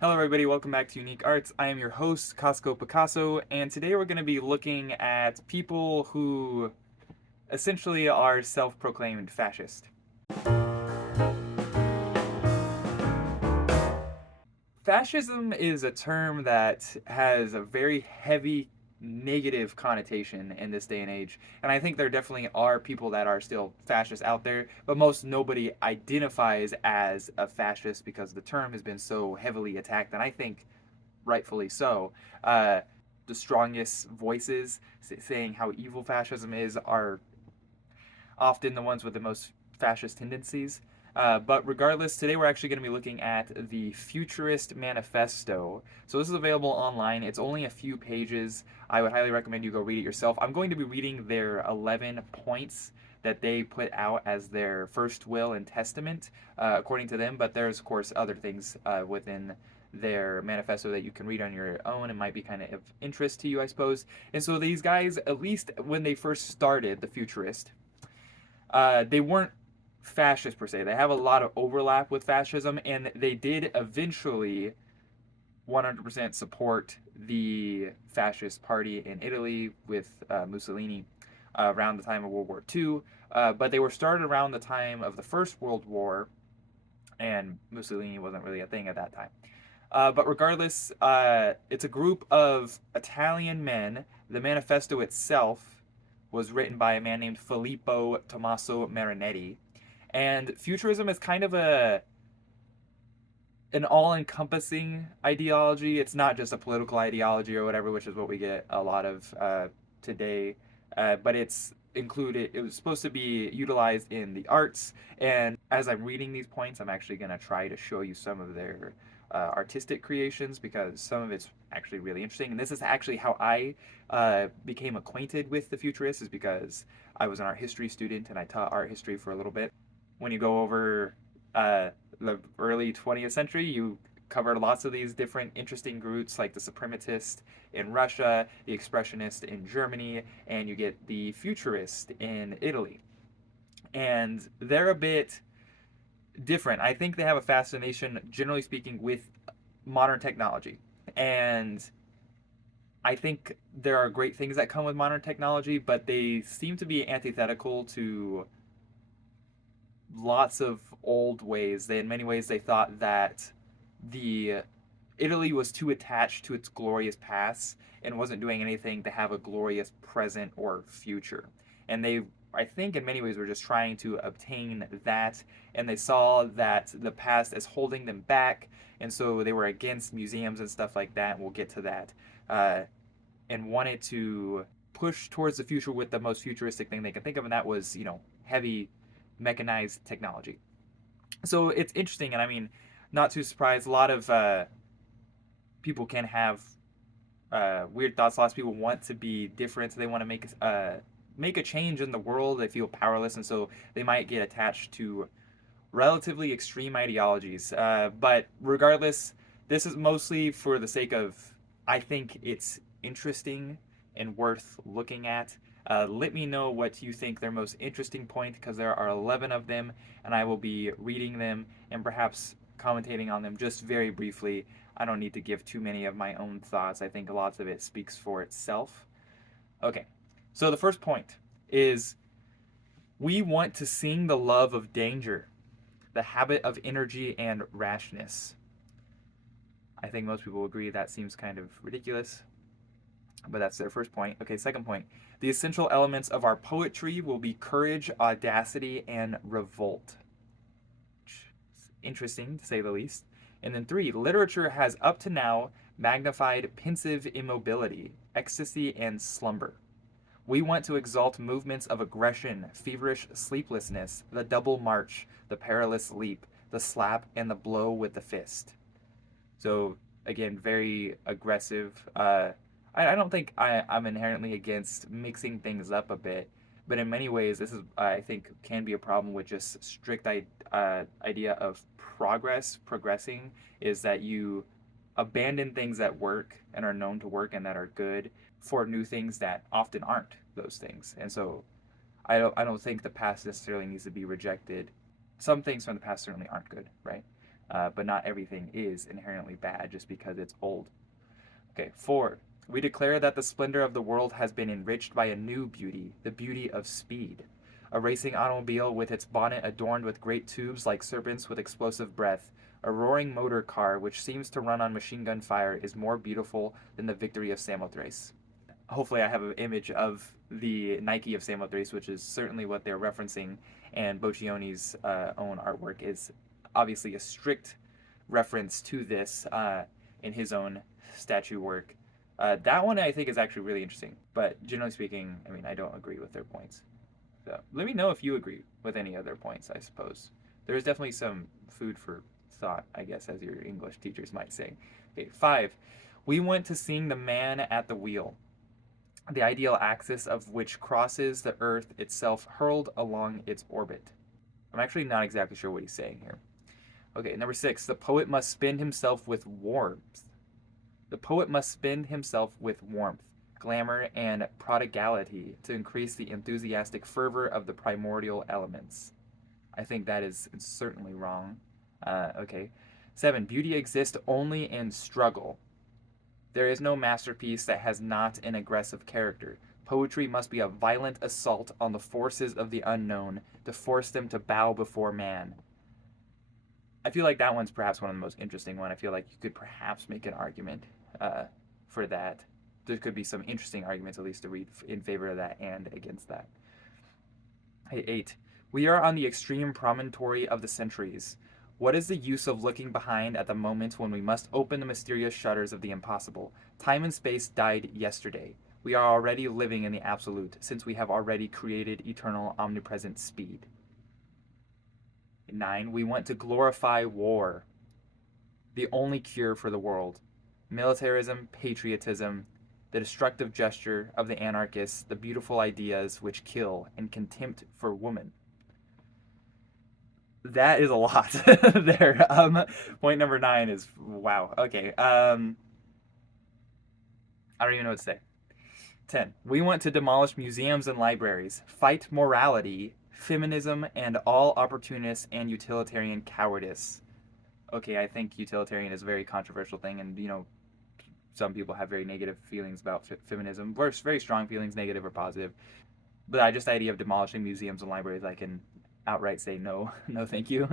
Hello everybody, welcome back to Unique Arts. I am your host, Costco Picasso, and today we're going to be looking at people who essentially are self-proclaimed fascist. Fascism is a term that has a very heavy negative connotation in this day and age, and I think there definitely are people that are still fascists out there, but most nobody identifies as a fascist because the term has been so heavily attacked, and I think rightfully so. Uh, the strongest voices saying how evil fascism is are often the ones with the most fascist tendencies. But regardless, today we're actually going to be looking at the Futurist Manifesto. So this is available online. It's only a few pages. I would highly recommend you go read it yourself. I'm going to be reading their 11 points that they put out as their first will and testament, according to them. But there's, of course, other things within their manifesto that you can read on your own and might be kind of interest to you, I suppose. And so these guys, at least when they first started, the Futurist, they weren't fascist per se. They have a lot of overlap with fascism, and they did eventually 100% support the fascist party in Italy with Mussolini around the time of World War II. But they were started around the time of the First World War, and Mussolini wasn't really a thing at that time. But regardless, it's a group of Italian men. The manifesto itself was written by a man named Filippo Tommaso Marinetti. And futurism is kind of an all-encompassing ideology. It's not just a political ideology or whatever, which is what we get a lot of today. But it's included. It was supposed to be utilized in the arts. And as I'm reading these points, I'm actually going to try to show you some of their artistic creations because some of it's actually really interesting. And this is actually how I became acquainted with the futurists, is because I was an art history student and I taught art history for a little bit. When you go over uh, the early 20th century, you covered lots of these different interesting groups like the suprematist in Russia, the expressionist in Germany, and you get the futurist in Italy. And they're a bit different. I think they have a fascination, generally speaking, with modern technology. And I think there are great things that come with modern technology, but they seem to be antithetical to lots of old ways. They, in many ways, they thought that the Italy was too attached to its glorious past and wasn't doing anything to have a glorious present or future. And they, I think, in many ways, were just trying to obtain that. And they saw that the past as holding them back. And so they were against museums and stuff like that. And we'll get to that. And wanted to push towards the future with the most futuristic thing they could think of. And that was, heavy mechanized technology. So it's interesting. And I mean, not too surprised. A lot of people can have weird thoughts. Lots of people want to be different. So they want to make a change in the world. They feel powerless, and so they might get attached to relatively extreme ideologies. But regardless, this is mostly for the sake of, I think it's interesting and worth looking at. Let me know what you think their most interesting point, because there are 11 of them, and I will be reading them and perhaps commentating on them just very briefly. I don't need to give too many of my own thoughts. I think lots of it speaks for itself. Okay, so the first point is we want to sing the love of danger, the habit of energy and rashness. I think most people agree that seems kind of ridiculous, but that's their first point. Okay, second point. The essential elements of our poetry will be courage, audacity, and revolt. Interesting, to say the least. And then three, literature has up to now magnified pensive immobility, ecstasy, and slumber. We want to exalt movements of aggression, feverish sleeplessness, the double march, the perilous leap, the slap, and the blow with the fist. So, again, very aggressive. I don't think I'm inherently against mixing things up a bit, but in many ways, this is, I think, can be a problem with just strict idea of progressing, is that you abandon things that work and are known to work and that are good for new things that often aren't those things. And so I don't think the past necessarily needs to be rejected. Some things from the past certainly aren't good, right? but not everything is inherently bad just because it's old. Okay, 4. We declare that the splendor of the world has been enriched by a new beauty, the beauty of speed. A racing automobile with its bonnet adorned with great tubes like serpents with explosive breath, a roaring motor car which seems to run on machine gun fire is more beautiful than the victory of Samothrace. Hopefully I have an image of the Nike of Samothrace, which is certainly what they're referencing, and Boccioni's own artwork is obviously a strict reference to this in his own statue work. That one I think is actually really interesting, but generally speaking, I mean, I don't agree with their points. So let me know if you agree with any of their points, I suppose. There's definitely some food for thought, I guess, as your English teachers might say. Okay, 5. We want to seeing the man at the wheel, the ideal axis of which crosses the Earth itself hurled along its orbit. I'm actually not exactly sure what he's saying here. Okay, number 6. The poet must spend himself with warmth. The poet must spend himself with warmth, glamour, and prodigality to increase the enthusiastic fervor of the primordial elements. I think that is certainly wrong. Okay. 7. Beauty exists only in struggle. There is no masterpiece that has not an aggressive character. Poetry must be a violent assault on the forces of the unknown to force them to bow before man. I feel like that one's perhaps one of the most interesting one. I feel like you could perhaps make an argument for that. There could be some interesting arguments, at least, to read in favor of that and against that. 8. We are on the extreme promontory of the centuries. What is the use of looking behind at the moment when we must open the mysterious shutters of the impossible? Time and space died yesterday. We are already living in the absolute, since we have already created eternal omnipresent speed. 9. We want to glorify war, the only cure for the world. Militarism, patriotism, the destructive gesture of the anarchists, the beautiful ideas which kill, and contempt for woman. That is a lot there. Point number 9 is wow. Okay. I don't even know what to say. 10. We want to demolish museums and libraries, fight morality, feminism, and all opportunists and utilitarian cowardice. Okay, I think utilitarian is a very controversial thing, and some people have very negative feelings about feminism. Very strong feelings, negative or positive. But I just the idea of demolishing museums and libraries, I can outright say no, no, thank you.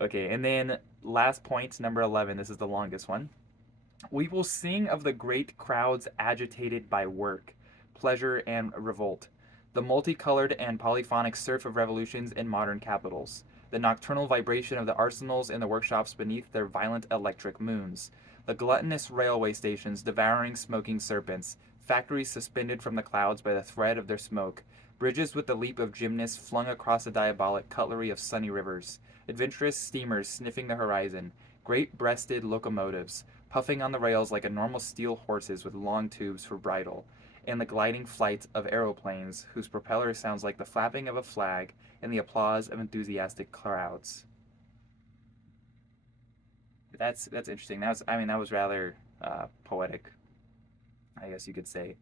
Okay, and then last point, number 11. This is the longest one. We will sing of the great crowds agitated by work, pleasure, and revolt, the multicolored and polyphonic surf of revolutions in modern capitals, the nocturnal vibration of the arsenals in the workshops beneath their violent electric moons, the gluttonous railway stations devouring smoking serpents, factories suspended from the clouds by the thread of their smoke, bridges with the leap of gymnasts flung across the diabolic cutlery of sunny rivers, adventurous steamers sniffing the horizon, great-breasted locomotives, puffing on the rails like enormous steel horses with long tubes for bridle, and the gliding flight of aeroplanes whose propeller sounds like the flapping of a flag and the applause of enthusiastic crowds. That's interesting. That was rather poetic, I guess you could say.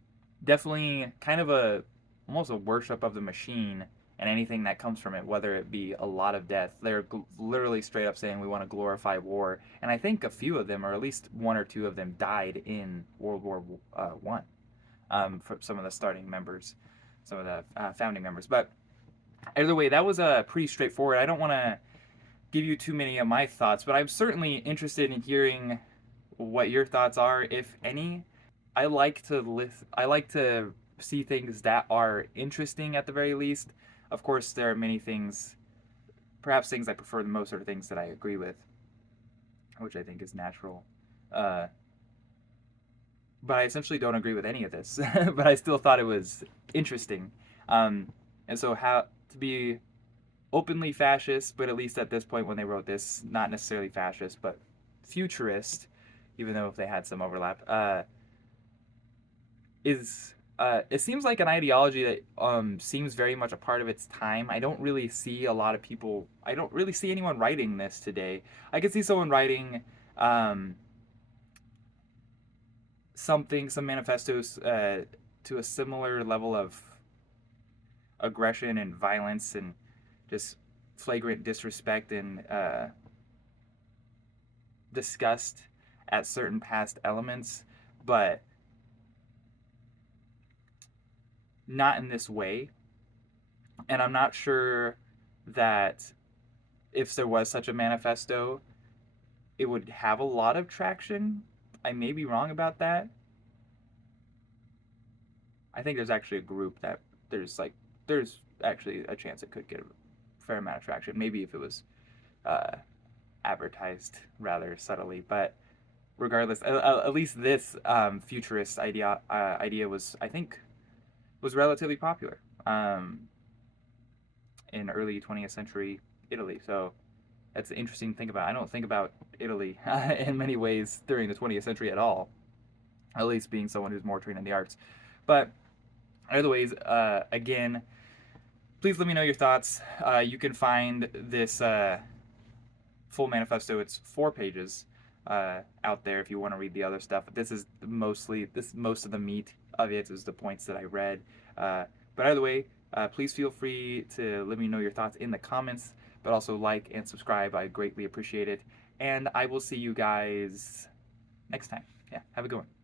Definitely kind of almost a worship of the machine and anything that comes from it, whether it be a lot of death. They're literally straight up saying we want to glorify war, and I think a few of them, or at least one or two of them, died in World War One. For some of the starting members, some of the founding members. But either way, that was pretty straightforward. I don't want to give you too many of my thoughts, but I'm certainly interested in hearing what your thoughts are, if any. I like to see things that are interesting at the very least. Of course, there are many things, perhaps things I prefer the most are things that I agree with, which I think is natural. But I essentially don't agree with any of this. But I still thought it was interesting. And so how to be openly fascist, but at least at this point when they wrote this, not necessarily fascist, but futurist, even though they had some overlap, is it seems like an ideology that seems very much a part of its time. I don't really see a lot of people. I don't really see anyone writing this today. I could see someone writing some manifestos to a similar level of aggression and violence and just flagrant disrespect and disgust at certain past elements, but not in this way. And I'm not sure that if there was such a manifesto, it would have a lot of traction. I may be wrong about that. I think there's actually a group that there's actually a chance it could get a fair amount of traction. Maybe if it was uh, advertised rather subtly, but regardless, at least this futurist idea was, I think, was relatively popular in early 20th century Italy. So that's interesting to think about. I don't think about Italy in many ways during the 20th century at all, at least being someone who's more trained in the arts. But either ways, again, please let me know your thoughts. You can find this full manifesto. It's 4 pages out there if you want to read the other stuff. This is most of the meat of it is the points that I read. But either way, please feel free to let me know your thoughts in the comments, but also like and subscribe. I greatly appreciate it. And I will see you guys next time. Yeah, have a good one.